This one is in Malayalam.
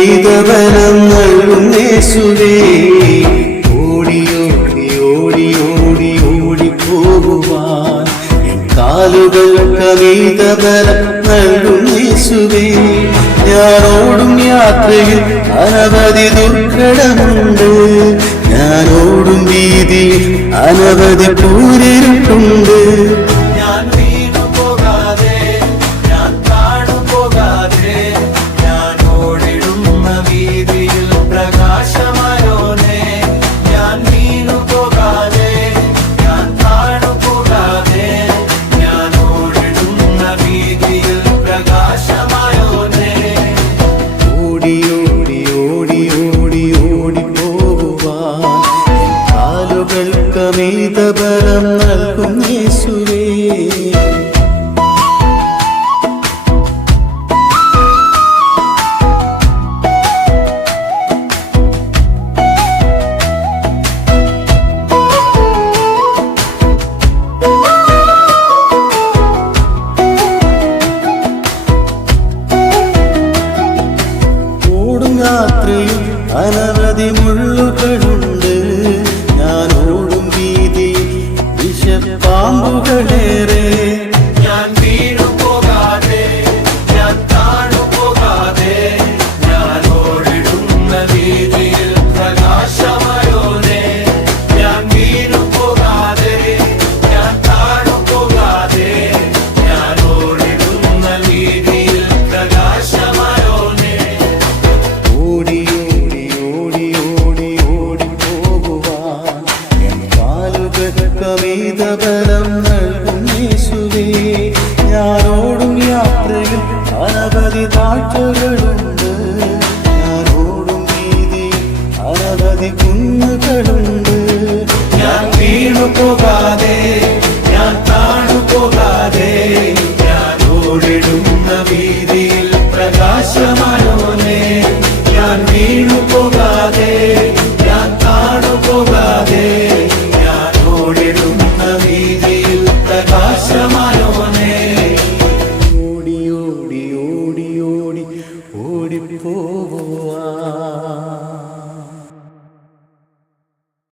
കമീതബലം നൽകും യേശുവേ. ഓടി ഓടി ഓടി ഓടി ഓടിപ്പോകുവാൻ എൻ കാലുകൾ കമീതബലം നൽകും യേശുവേ. ഞാൻ ഓടും യാത്രയിൽ അനവധി ദുർഘടമുണ്ട്, ഞാൻ ഓടും വീതിയിൽ അനവധി പൂരിട്ടുണ്ട്. ഞാൻ വീണു പോകാതെ, ഞാൻ താണു പോകാതെ, ഞാൻ ഓടിടുന്ന വീതിയിൽ പ്രകാശമായോനെ. ഞാൻ വീണു പോകാതെ, ഞാൻ താണു പോകാതെ, ഞാൻ ഓടിടുന്ന വീതിയിൽ പ്രകാശമായോനെ. ഓടി ഓടി ഓടി ഓടി ഓടി പോകുവാൻ കാലുകൾ കമീതബലം നൽകും യേശുവേ. ഓടും യാത്രയിൽ അനവധി മുള്ളുകളുണ്ട്, ഞാൻ ഓടും വീതിയിൽ വിഷപ്പാമ്പുകളേറെ. ഞാൻ വീണു പോകാതെ, ഞാൻ താണു പോകാതെ, ഞാൻ ഓടിടുന്ന വീതിയിൽ പ്രകാശമായോനെ. ഞാൻ വീണു പോകാതെ, ഞാൻ താണു പോകാതെ, ഞാൻ ഓടിടുന്ന വീതിയിൽ പ്രകാശമായോനെ. ഓടി ഓടി ഓടി ഓടി ഓടി പോകുവാൻ എൻ കാലുകൾ കമീതബലം